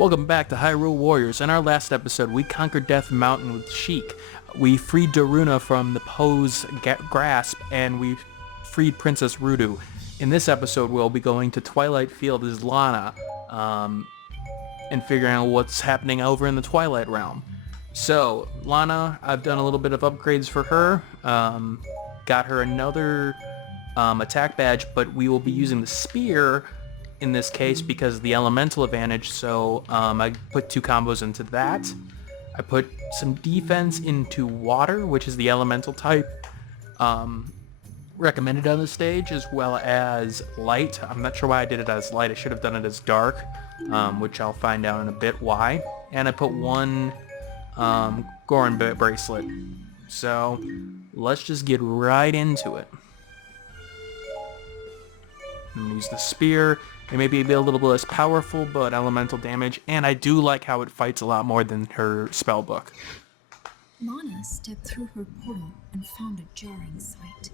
Welcome back to Hyrule Warriors. In our last episode, we conquered Death Mountain with Sheik. We freed Daruna from the Poe's grasp, and we freed Princess Rudu. In this episode, we'll be going to Twilight Field as Lana, and figuring out what's happening over in the Twilight Realm. So, Lana, I've done a little bit of upgrades for her. Got her another attack badge, but we will be using the spear in this case because of the elemental advantage, so I put 2 combos into that. I put some defense into water, which is the elemental type recommended on the stage, as well as light. I'm not sure why I did it as light. I should have done it as dark, which I'll find out in a bit why. And I put 1 Goron bracelet. So let's just get right into it. I'm gonna use the spear. It may be a little bit less powerful, but elemental damage, and I do like how it fights a lot more than her spellbook. Lana stepped through her portal and found a jarring sight.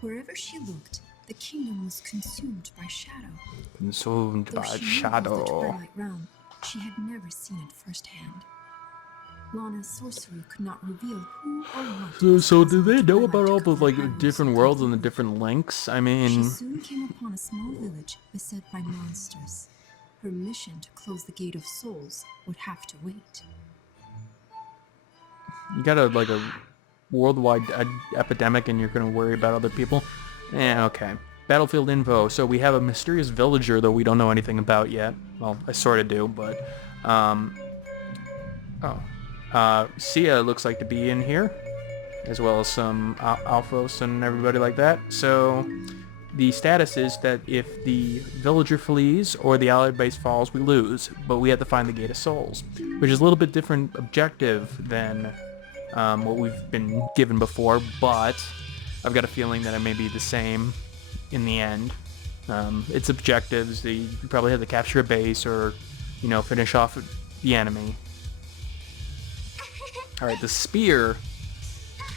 Wherever she looked, the kingdom was consumed by shadow. Consumed by shadow. Though she knew of the Twilight Realm, she had never seen it firsthand. Lana's sorcery could not reveal who or what. So do they know about all the different worlds and the different links? I mean, she soon came upon a small village beset by monsters. Her mission to close the Gate of Souls would have to wait. You got a worldwide epidemic and you're gonna worry about other people? Yeah, okay. Battlefield info. So we have a mysterious villager that we don't know anything about yet. Well, I sort of do, but Sia looks like to be in here, as well as some Alphos and everybody like that. So the status is that if the villager flees or the allied base falls, we lose, but we have to find the Gate of Souls, which is a little bit different objective than what we've been given before, but I've got a feeling that it may be the same in the end. Its objectives, you probably have to capture a base or, finish off the enemy. Alright, the spear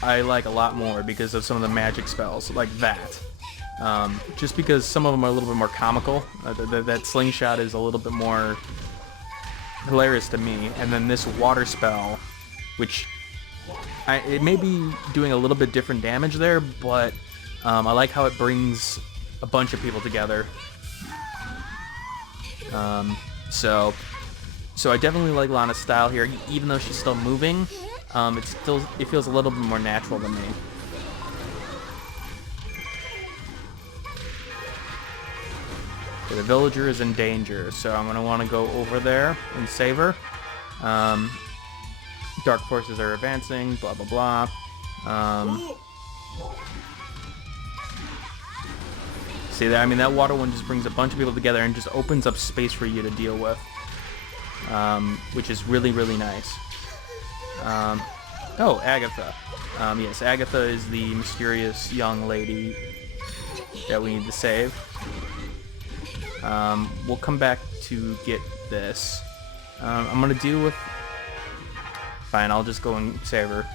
I like a lot more because of some of the magic spells, like that. Just because some of them are a little bit more comical. That slingshot is a little bit more hilarious to me. And then this water spell, which it may be doing a little bit different damage there, but I like how it brings a bunch of people together. So I definitely like Lana's style here, even though she's still moving. It feels a little bit more natural to me. Okay, the villager is in danger, so I'm gonna want to go over there and save her. Dark forces are advancing, blah blah blah. See that? I mean, that water one just brings a bunch of people together and just opens up space for you to deal with, which is really, really nice. Oh, Agatha. Yes, Agatha is the mysterious young lady that we need to save. We'll come back to get this. I'm gonna deal with... Fine, I'll just go and save her.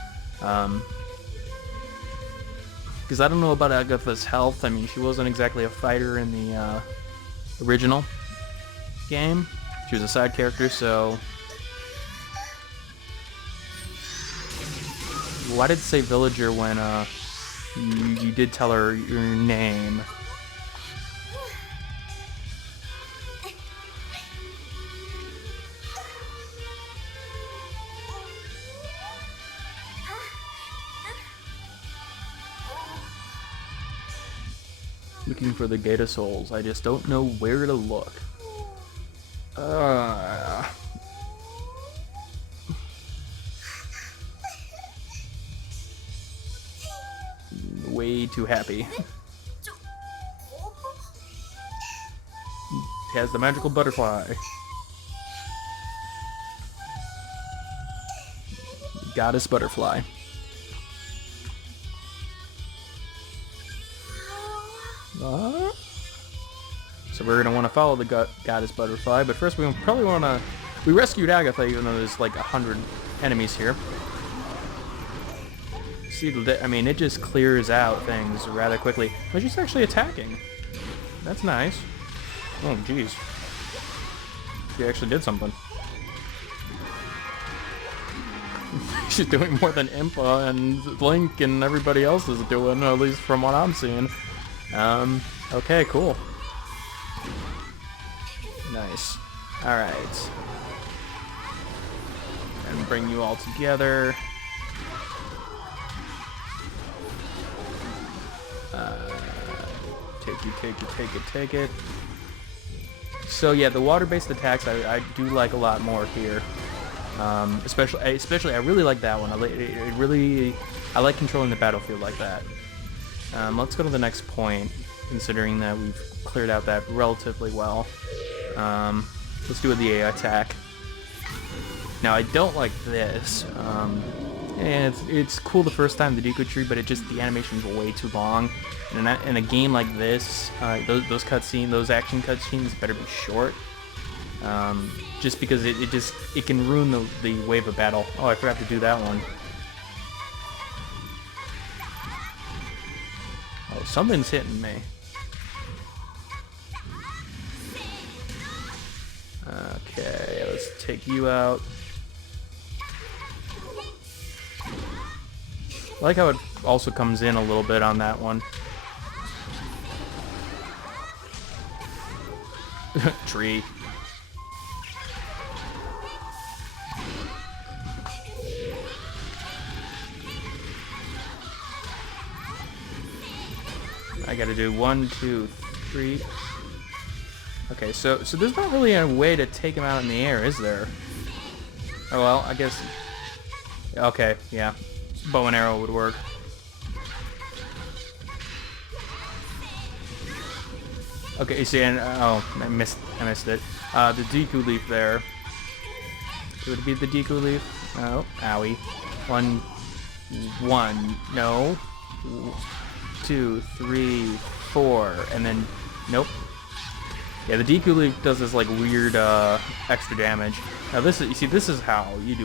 Because I don't know about Agatha's health. I mean, she wasn't exactly a fighter in the original game. She was a side character, so... Why did it say villager when you did tell her your name? Looking for the Gate of Souls. I just don't know where to look. Way too happy. He has the magical butterfly. Goddess butterfly. So we're gonna want to follow the goddess butterfly, but first we probably want to... We rescued Agatha, even though there's like 100 enemies here. See, I mean, it just clears out things rather quickly. But she's actually attacking. That's nice. Oh, jeez. She actually did something. She's doing more than Impa and Link and everybody else is doing, at least from what I'm seeing. Okay, cool. Nice. Alright. And bring you all together. Take it. So yeah, the water-based attacks I do like a lot more here. Especially I really like that one. I like controlling the battlefield like that. Let's go to the next point, considering that we've cleared out that relatively well. Let's do the AI attack. Now I don't like this. And it's cool the first time, the Deku Tree, but the animation's way too long. And in a game like this, those action cutscenes better be short. Just because it can ruin the wave of battle. Oh, I forgot to do that one. Oh, something's hitting me. Okay, let's take you out. I like how it also comes in a little bit on that one. Tree. I gotta do 1, 2, 3. Okay, so there's not really a way to take him out in the air, is there? Oh well, I guess. Okay, yeah, bow and arrow would work. Okay, see, and oh, I missed it. The Deku Leaf there. Would it be the Deku Leaf? Oh, owie. One, no. 2, 3, 4, and then nope. Yeah, the Deku Leaf does this like weird extra damage. Now this is how you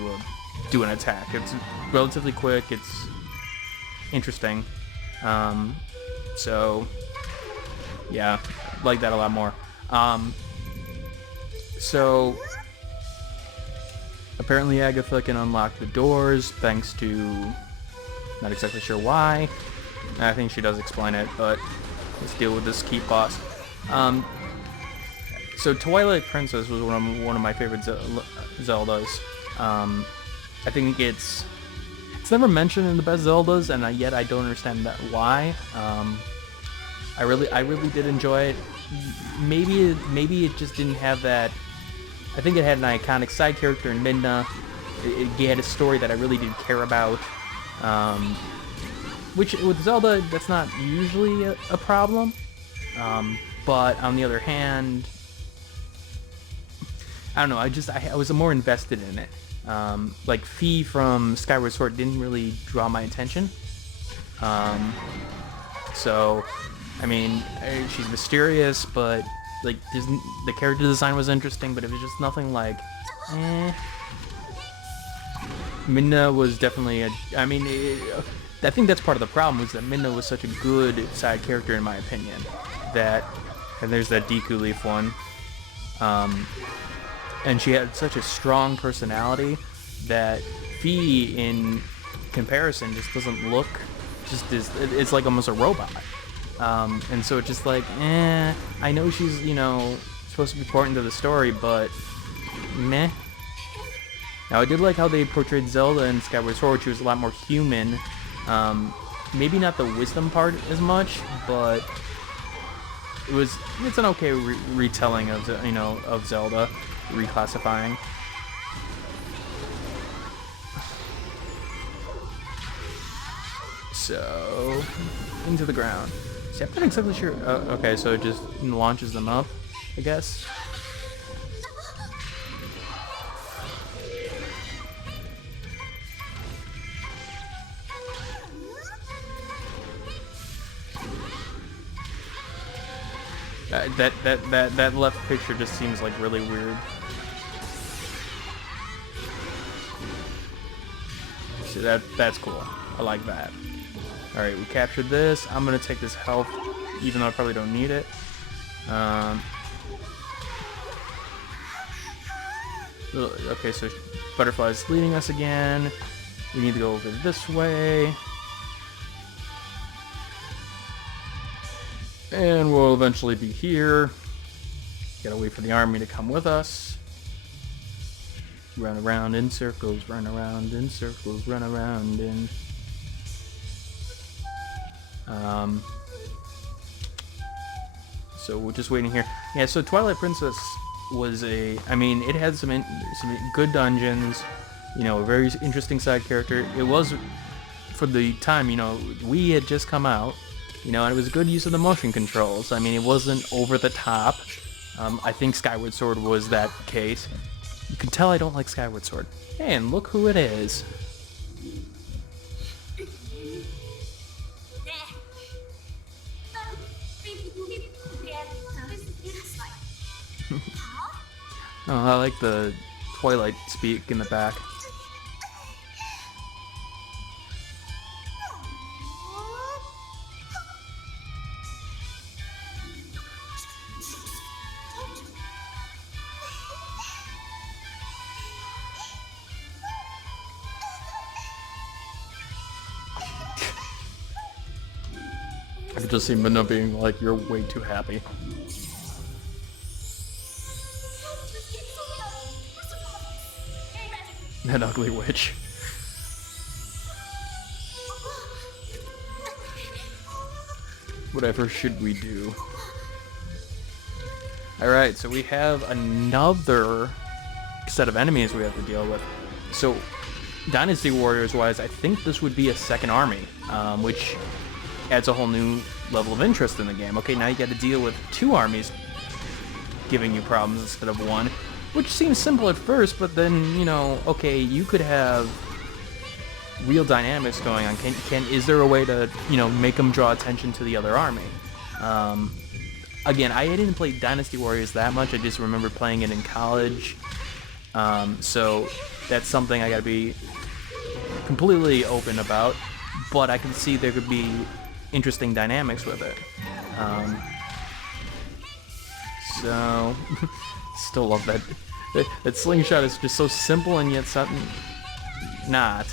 do an attack. It's relatively quick. It's interesting. So yeah, like that a lot more. So apparently Agatha can unlock the doors thanks to, not exactly sure why. I think she does explain it, but let's deal with this key boss. So Twilight Princess was one of my favorite Zeldas. I think it's never mentioned in the best Zeldas, and yet I don't understand why. I really did enjoy it. Maybe it just didn't have that. I think it had an iconic side character in Midna. It had a story that I really did care about. Which with Zelda, that's not usually a problem. But on the other hand, I don't know. I was more invested in it. Like Fi from Skyward Sword didn't really draw my attention. So, I mean, she's mysterious, but like the character design was interesting, but it was just nothing like. Midna was definitely I think that's part of the problem, was that Midna was such a good side character in my opinion. And there's that Deku Leaf one. And she had such a strong personality that Fi, in comparison, just doesn't look, it's like almost a robot. And so it's just like, I know she's, supposed to be important to the story, but meh. Now I did like how they portrayed Zelda in Skyward Sword. She was a lot more human. Maybe not the wisdom part as much, but it's an okay retelling of of Zelda, reclassifying. So into the ground. See, I'm not exactly sure. Okay, so it just launches them up, I guess. That left picture just seems like really weird. See, that's cool. I like that. All right, we captured this. I'm gonna take this health, even though I probably don't need it. Okay, so Butterfly's leading us again. We need to go over this way. And we'll eventually be here. Gotta wait for the army to come with us. Run around in circles, run around in circles, run around in... So we're just waiting here. Yeah, so Twilight Princess was I mean, it had some good dungeons, you know, a very interesting side character. It was, for the time, you know, we had just come out, you know, and it was a good use of the motion controls. I mean, it wasn't over the top. I think Skyward Sword was that case. You can tell I don't like Skyward Sword. Hey, and look who it is. Oh, I like the Twilight speak in the back. I could just see Minna being like, "You're way too happy." That ugly witch. Whatever should we do? Alright, so we have another set of enemies we have to deal with. So, Dynasty Warriors wise, I think this would be a second army, which adds a whole new level of interest in the game. Okay, now you got to deal with two armies giving you problems instead of one, which seems simple at first, but then, you know, okay, you could have real dynamics going on. Is there a way to, you know, make them draw attention to the other army? Again, I didn't play Dynasty Warriors that much. I just remember playing it in college. So that's something I gotta be completely open about, but I can see there could be interesting dynamics with it. So, still love that. That slingshot is just so simple and yet something not.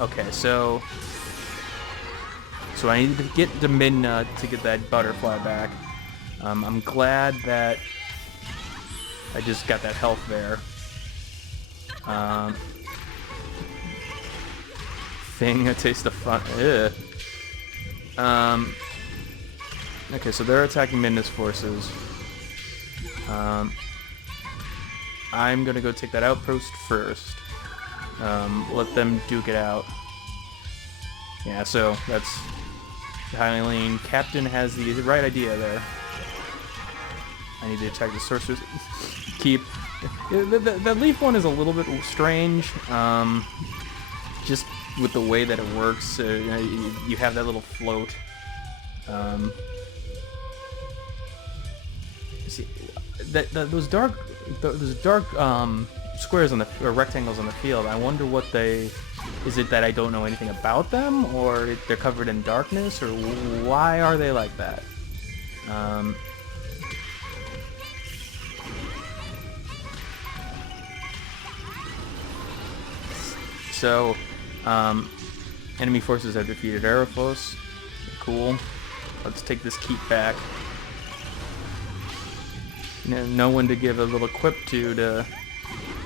Okay, so I need to get to Midna to get that butterfly back. I'm glad that I just got that health there. Thing that tastes the fun. Okay, so they're attacking Midna's forces. I'm gonna go take that outpost first. Let them duke it out. Yeah, so that's Hylian. Captain has the right idea there. I need to attack the sorcerers. Keep. The leaf one is a little bit strange. Just with the way that it works, you have that little float. See, those dark squares on the or rectangles on the field. I wonder what they. Is it that I don't know anything about them, or they're covered in darkness, or why are they like that? So, enemy forces have defeated Aerophos. Cool. Let's take this keep back. No one to give a little quip to.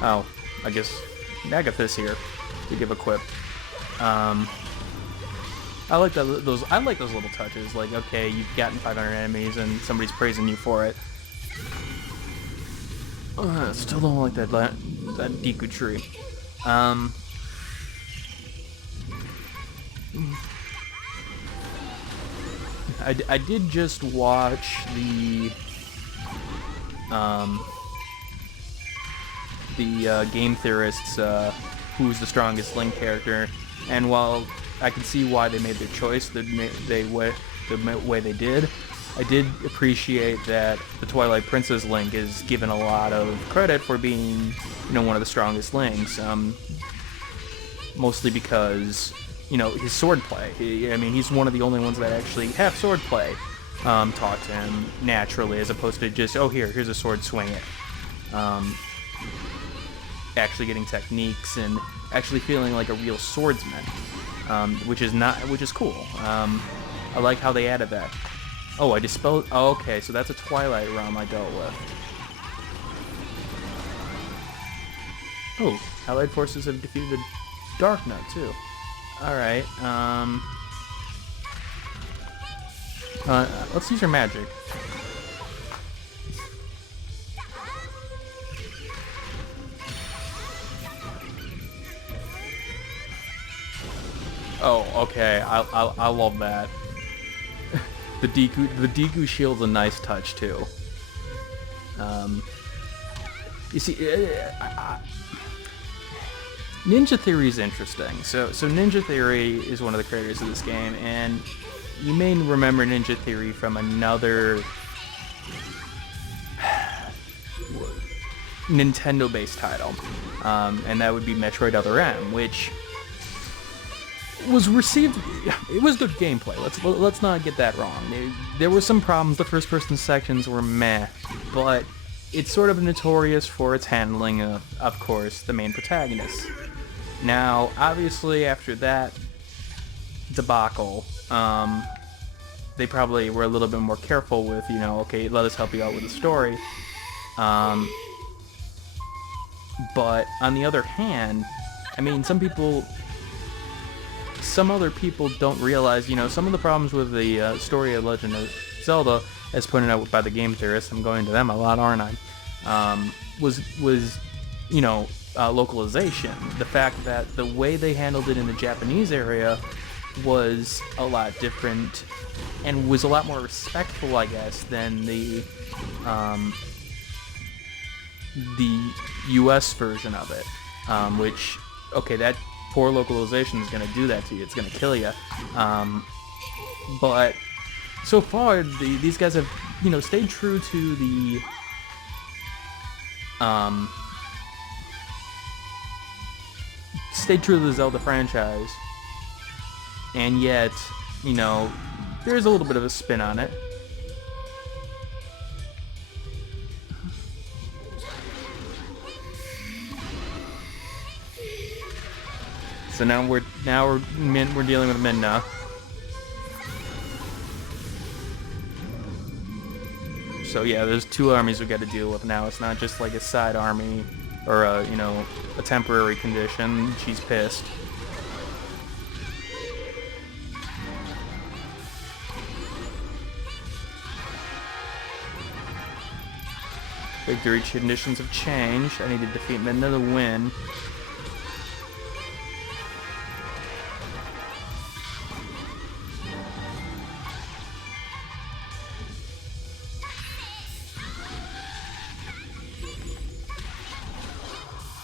Oh, I guess Agathis here to give a quip. I like those. I like those little touches. Like, okay, you've gotten 500 enemies and somebody's praising you for it. Still don't like that Deku tree. I did just watch the game theorists who's the strongest Link character, and while I can see why they made their choice the way they did, I did appreciate that the Twilight Princess Link is given a lot of credit for being, you know, one of the strongest Links, mostly because, you know, his swordplay. I mean, he's one of the only ones that actually have swordplay taught to him naturally, as opposed to just, oh, here's a sword, swing it. actually getting techniques and actually feeling like a real swordsman, which is cool. I like how they added that. Oh, I dispelled. Oh, okay, so that's a Twilight realm I dealt with. Oh, Allied forces have defeated a Dark Knight too. All right. Let's use your magic. Oh, okay. I love that. The Deku shield's a nice touch too. You see, Ninja Theory is interesting. So Ninja Theory is one of the creators of this game, and you may remember Ninja Theory from another Nintendo-based title, and that would be Metroid Other M, which was received. It was good gameplay. Let's not get that wrong. There were some problems. The first-person sections were meh, but it's sort of notorious for its handling of course, the main protagonist. Now, obviously, after that debacle, they probably were a little bit more careful with, okay, let us help you out with the story. But on the other hand, I mean, some other people don't realize, some of the problems with the story of Legend of Zelda, as pointed out by the game theorists, I'm going to them a lot, aren't I? Was localization. The fact that the way they handled it in the Japanese area was a lot different and was a lot more respectful, I guess, than the US version of it, which, okay, that poor localization is going to do that to you. It's going to kill you. But so far, these guys have, stayed true to the Zelda franchise, and yet, there's a little bit of a spin on it. So now we're dealing with Midna. So yeah, there's two armies we got to deal with now. It's not just like a side army or a temporary condition. She's pissed. Victory conditions have changed. I need to defeat Midna to win.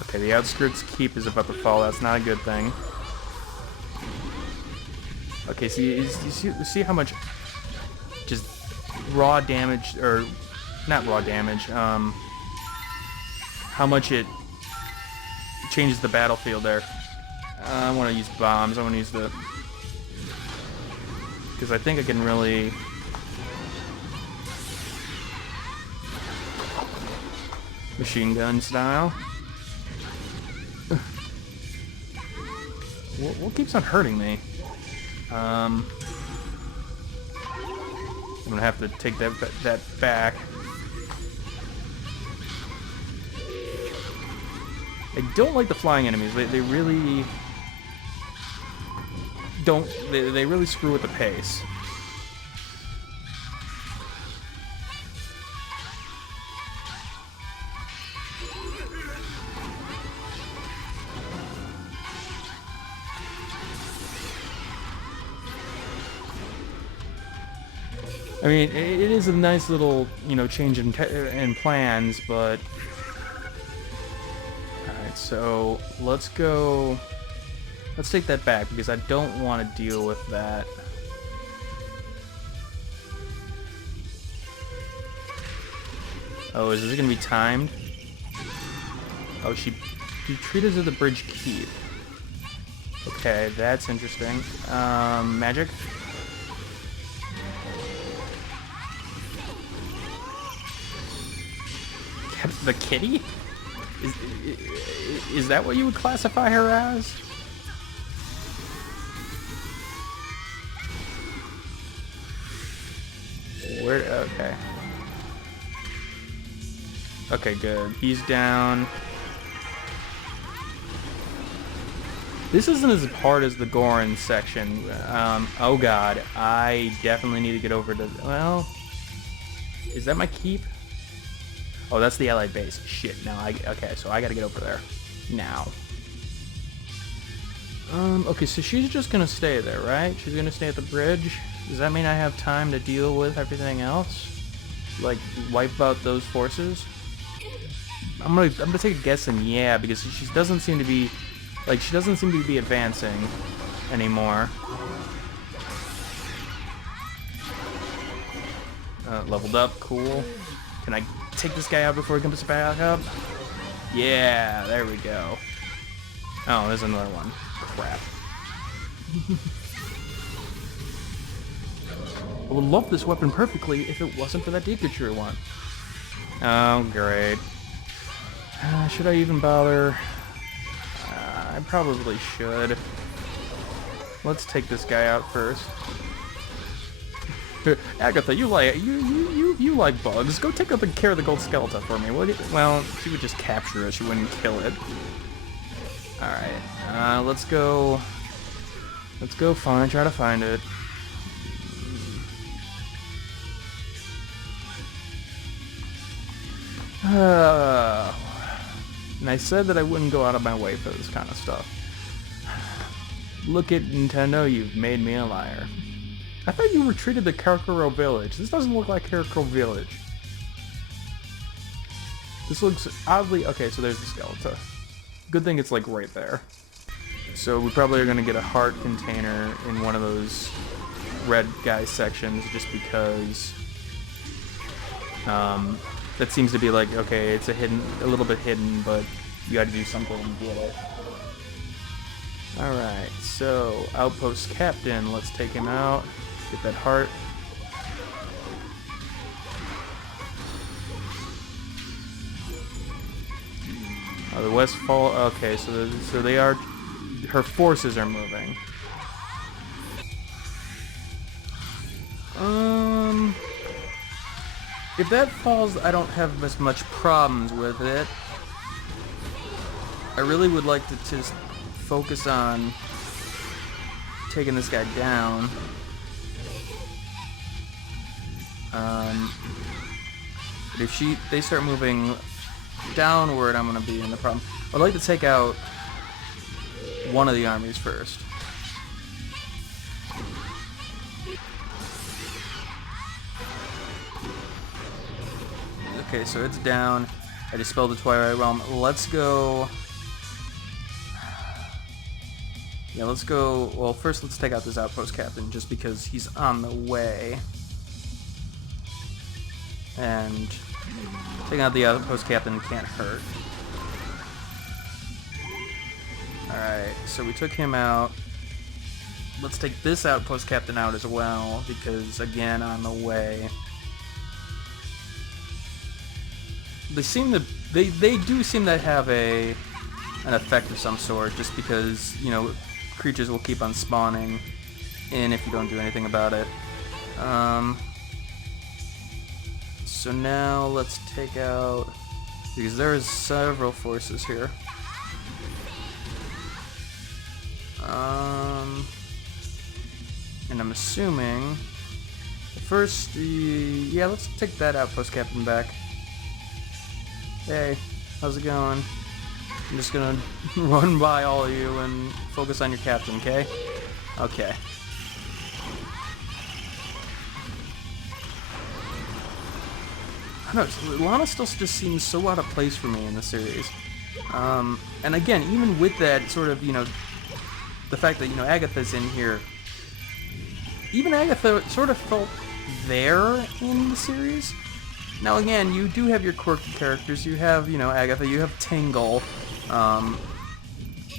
Okay, the outskirts keep is about to fall. That's not a good thing. Okay, so you see how much just raw damage, or not raw damage, how much it changes the battlefield there. I want to use bombs. I want to use because I think I can really... machine gun style. What keeps on hurting me? I'm gonna have to take that back. I don't like the flying enemies. They really don't. They really screw with the pace. I mean, it is a nice little, change in plans, but... Alright, so let's go... Let's take that back, because I don't want to deal with that. Oh, is this going to be timed? Oh, she retreated to the bridge keep. Okay, that's interesting. Magic? The kitty? Is that what you would classify her as? Where? Okay. Okay, good. He's down. This isn't as hard as the Goron section. Oh god, I definitely need to get over to... Well, is that my keep? Oh, that's the allied base. Shit, now okay, so I gotta get over there. Now. Okay, so she's just gonna stay there, right? She's gonna stay at the bridge? Does that mean I have time to deal with everything else? Like, wipe out those forces? I'm gonna take a guess and yeah, because she doesn't seem to be... Like, she doesn't seem to be advancing anymore. Leveled up, cool. Can I take this guy out before he comes back up? Yeah, there we go. Oh, there's another one. Crap. I would love this weapon perfectly if it wasn't for that Pikachu one. Oh, great. Should I even bother? I probably should. Let's take this guy out first. Agatha, you like bugs. Go take up and care of the gold skeleton for me. Well, she would just capture it. She wouldn't kill it. All right. Let's go. Let's go try to find it. And I said that I wouldn't go out of my way for this kind of stuff. Look at Nintendo, you've made me a liar. I thought you retreated to Karkaro Village. This doesn't look like Karkaro Village. This looks oddly... Okay, so there's the skeleton. Good thing it's like right there. So we probably are going to get a heart container in one of those red guy sections just because... that seems to be like, okay, it's a little bit hidden, but you gotta do something to get it. Alright, so, Outpost Captain, let's take him out, get that heart. Oh, the Westfall, okay, so they are, her forces are moving. If that falls, I don't have as much problems with it. I really would like to just focus on taking this guy down. But if they start moving downward, I'm gonna be in the problem. I'd like to take out one of the armies first. Okay, so it's down. I dispelled the Twilight Realm. Let's go... Yeah, let's go... Well, first let's take out this Outpost Captain, just because he's on the way. And taking out the Outpost Captain can't hurt. Alright, so we took him out. Let's take this Outpost Captain out as well, because, again, on the way... They do seem to have an effect of some sort, just because, you know, creatures will keep on spawning in if you don't do anything about it. So now let's take out, because there is several forces here. And I'm assuming first, yeah, let's take that Outpost Captain back. Hey, how's it going? I'm just gonna run by all of you and focus on your captain, okay? Okay. I don't know, Lana still just seems so out of place for me in the series. And again, even with that sort of, you know, the fact that, you know, Agatha's in here, even Agatha sort of felt there in the series. Now again, you do have your quirky characters. You have, you know, Agatha, you have Tingle.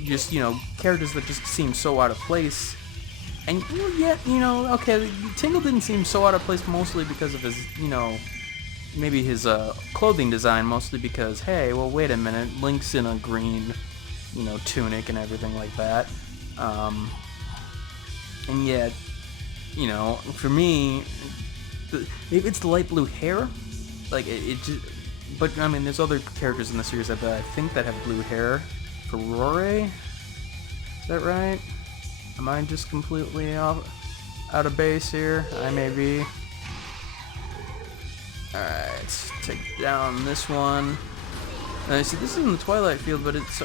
Just, you know, characters that just seem so out of place. And yet, you know, okay, Tingle didn't seem so out of place mostly because of his, you know, maybe his clothing design, mostly because, hey, well, wait a minute, Link's in a green, tunic and everything like that. And yet, for me, maybe it's the light blue hair. Like, it just... But, I mean, there's other characters in the series that I think that have blue hair. For Rore? Is that right? Am I just completely out of base here? I may be. Alright, let's take down this one. Now, you see, this is in the Twilight Field, but it's...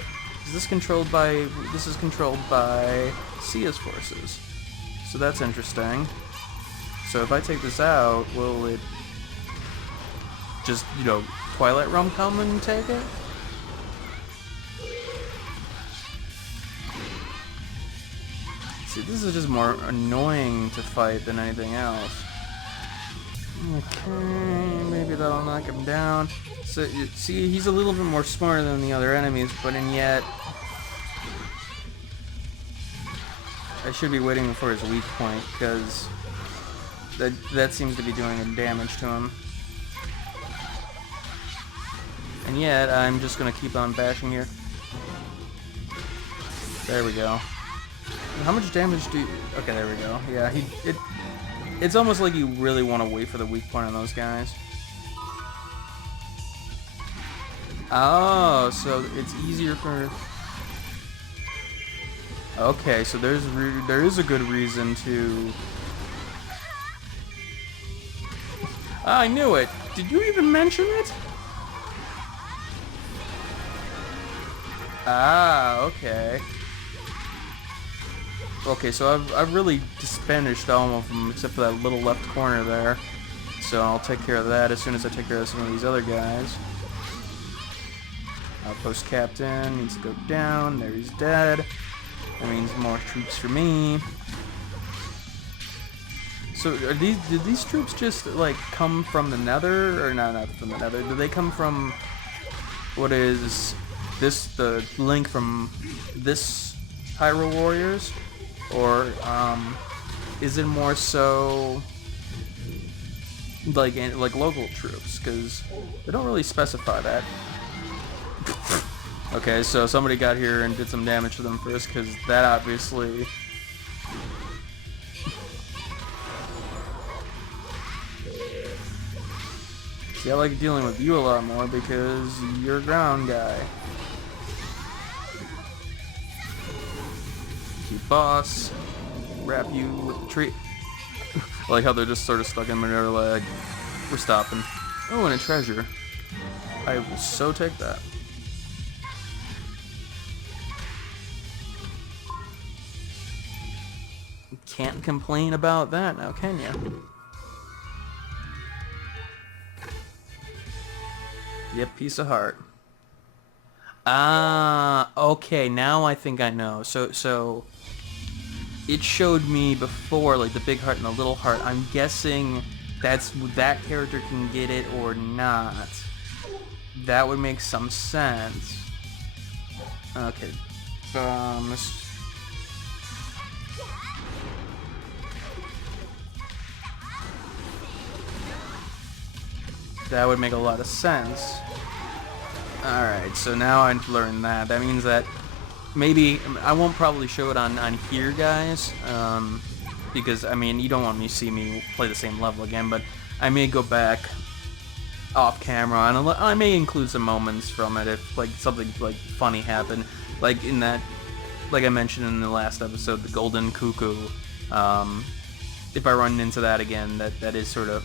Is this controlled by... This is controlled by Sia's forces. So that's interesting. So if I take this out, will it just, Twilight Realm come and take it? See, this is just more annoying to fight than anything else. Okay, maybe that'll knock him down. So, see, he's a little bit more smarter than the other enemies, but yet... I should be waiting for his weak point, because that seems to be doing damage to him. And yet, I'm just going to keep on bashing here. There we go. How much damage do you... Okay, there we go. Yeah, it's almost like you really want to wait for the weak point on those guys. Oh, so it's easier for... Okay, so there is a good reason to... I knew it! Did you even mention it? Ah, okay. Okay, so I've really dispatched all of them except for that little left corner there. So I'll take care of that as soon as I take care of some of these other guys. Outpost Captain needs to go down. There, he's dead. That means more troops for me. So did these troops just like come from the Nether, or not from the Nether? Do they come from what is this, the link from this Hyrule Warriors, or is it more so like local troops? Because they don't really specify that. Okay, so somebody got here and did some damage to them first, because that obviously... See, I like dealing with you a lot more because you're a ground guy. Keep boss. Wrap you with the tree. I like how they're just sort of stuck in their leg. We're stopping. Oh, and a treasure. I will so take that. Can't complain about that now, can you? Yep, piece of heart. Ah, okay, now I think I know. So it showed me before, like, the big heart and the little heart. I'm guessing that character can get it or not. That would make some sense. Okay. That would make a lot of sense. Alright, so now I've learned that. That means that maybe... I won't probably show it on here, guys. Because, I mean, you don't want me to see me play the same level again, but I may go back off camera, and I may include some moments from it if, like, something, like, funny happened. Like, in that... Like I mentioned in the last episode, the Golden Cuckoo. If I run into that again, that is sort of...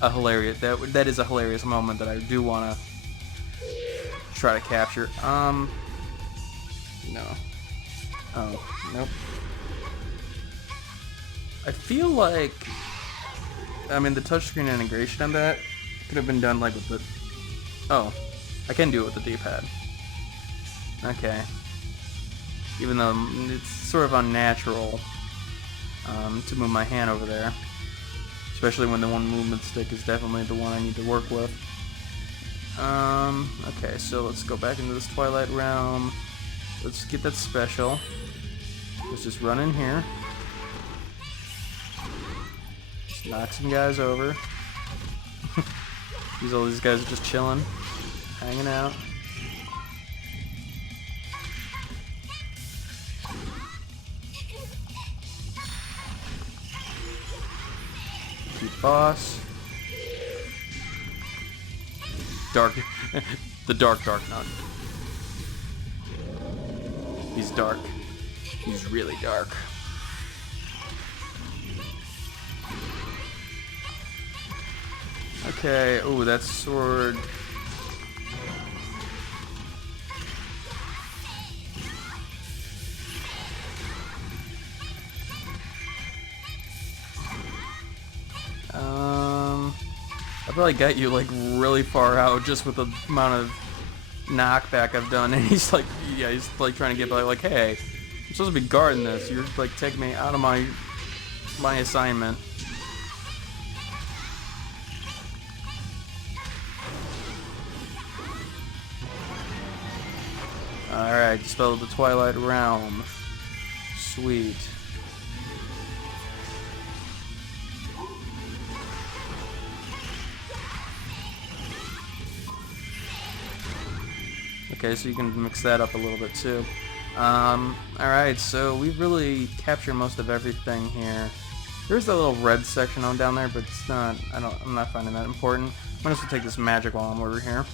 a hilarious that is a hilarious moment that I do want to try to capture. No. Oh, nope. I feel like, I mean, the touchscreen integration on that could have been done like with the... Oh, I can do it with the D-pad. Okay. Even though it's sort of unnatural to move my hand over there. Especially when the one movement stick is definitely the one I need to work with. Okay, so let's go back into this Twilight Realm. Let's get that special. Let's just run in here. Just knock some guys over. All these guys are just chilling, hanging out. Keep boss. Dark. The dark Nut. He's dark. He's really dark. Okay, ooh, that sword. I probably got you like really far out just with the amount of knockback I've done, and he's like, yeah, he's like trying to get by, like, hey, I'm supposed to be guarding this. You're like taking me out of my assignment. Alright, dispel the Twilight Realm. Sweet. Okay, so you can mix that up a little bit too. Alright, so we've really captured most of everything here. There's that little red section on down there, but it's not, I'm not finding that important. I'm gonna just take this magic while I'm over here.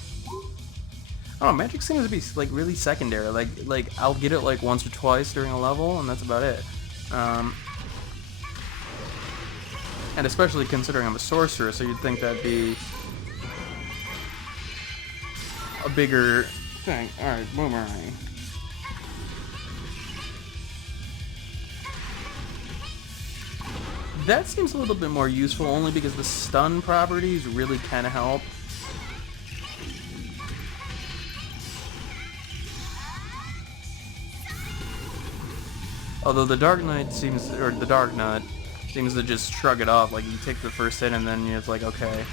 Oh, magic seems to be like really secondary. Like I'll get it like once or twice during a level, and that's about it. And especially considering I'm a sorcerer, so you'd think that'd be a bigger thing. All right, boomerang. That seems a little bit more useful, only because the stun properties really kind of help. Although the Dark Knight seems, or the Dark Nut seems to just shrug it off. Like you take the first hit and then it's like, okay.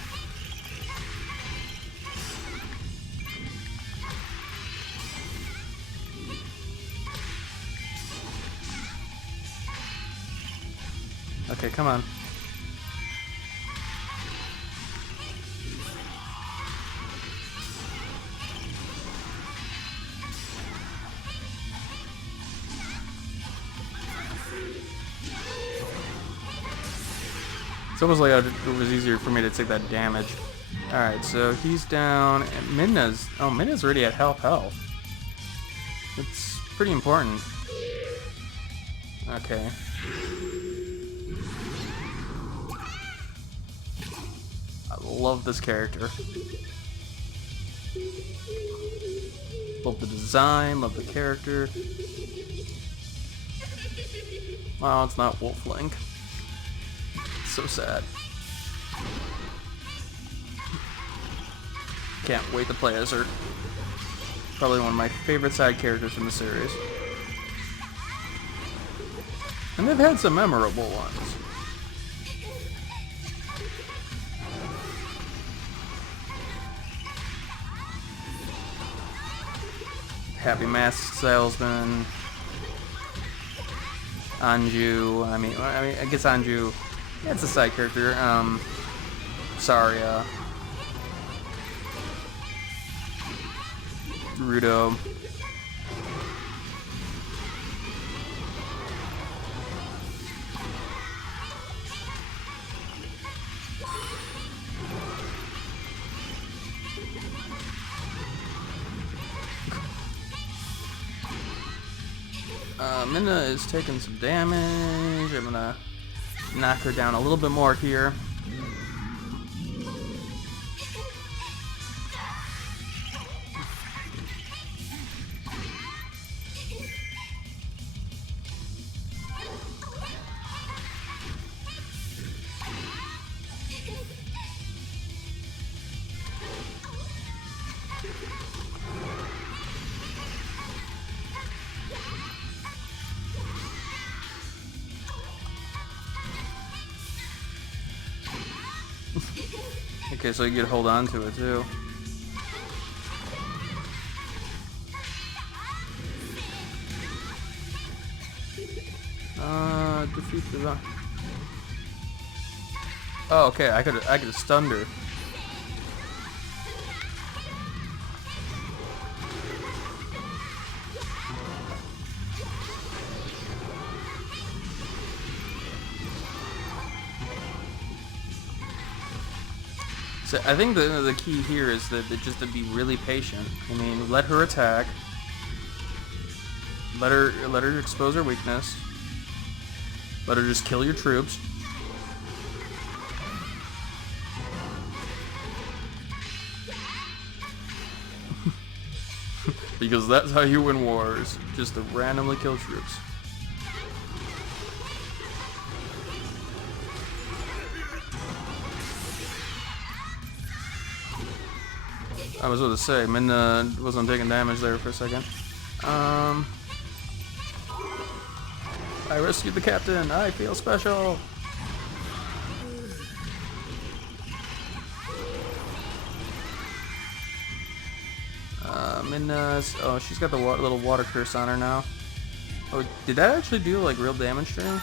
Okay, come on. It's almost like it was easier for me to take that damage. Alright, so he's down, and Midna's already at health. It's pretty important. Okay. I love this character. Love the design, love the character. Wow, it's not Wolf Link. So sad. Can't wait to play as her. Probably one of my favorite side characters from the series. And they've had some memorable ones. Happy Mask Salesman. Anju. I mean, I guess Anju. Yeah, it's a side character. Saria. Rudo. Minna is taking some damage. I'm gonna knock her down a little bit more here. Okay, so you can hold on to it too. Defeat the. Oh, okay. I could have stunned her. So I think the key here is that just to be really patient. I mean, let her attack. Let her expose her weakness. Let her just kill your troops. Because that's how you win wars. Just to randomly kill troops. I was about to say, Minna wasn't taking damage there for a second. I rescued the captain. I feel special. Minna's... Oh, she's got the little water curse on her now. Oh, did that actually do, like, real damage to her?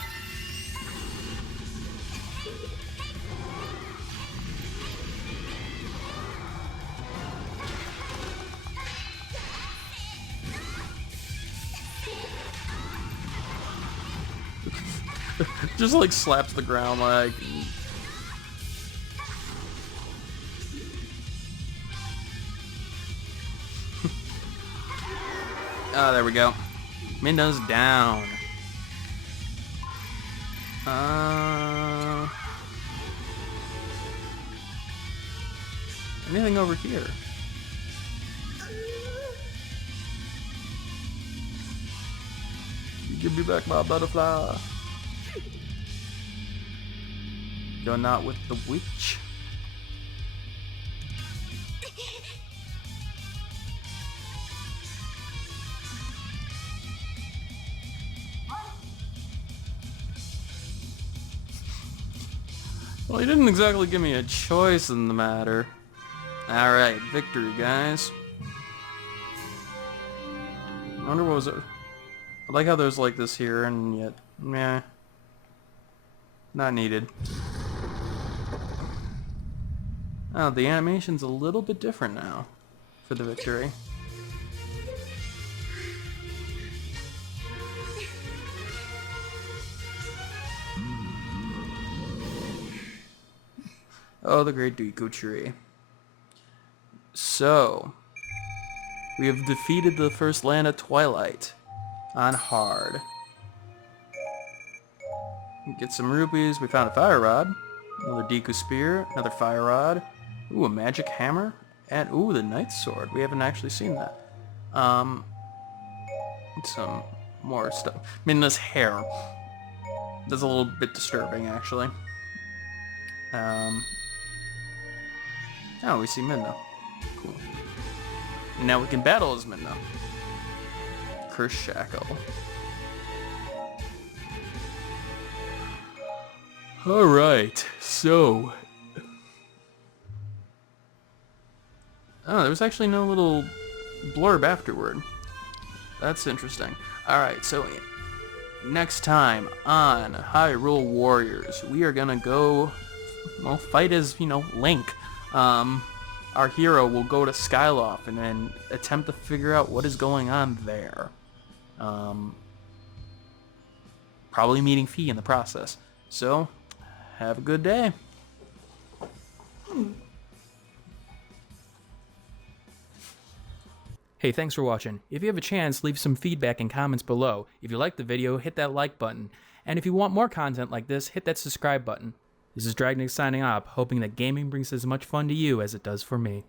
Just like slaps the ground like. Oh, there we go. Minna's down. Anything over here? Give me back my butterfly. You're not with the witch. Well, he didn't exactly give me a choice in the matter. Alright, victory, guys. I wonder what was it. I like how there's like this here, and yet, meh. Not needed. Oh, the animation's a little bit different now for the victory. Oh, the great Deku tree. So, we have defeated the first land of Twilight on hard. Get some rupees. We found a fire rod. Another Deku spear. Another fire rod. Ooh, a magic hammer. And ooh, the knight's sword. We haven't actually seen that. Some more stuff. Minna's hair. That's a little bit disturbing, actually. Oh, we see Minna. Cool. And now we can battle as Minna. Curse Shackle. Alright, so... Oh, there was actually no little blurb afterward. That's interesting. Alright, so next time on Hyrule Warriors, we are gonna go, well, fight as, you know, Link. Our hero will go to Skyloft and then attempt to figure out what is going on there. Probably meeting Fee in the process. So, have a good day. Hey, thanks for watching. If you have a chance, leave some feedback and comments below. If you liked the video, hit that like button. And if you want more content like this, hit that subscribe button. This is Dragonix signing off, hoping that gaming brings as much fun to you as it does for me.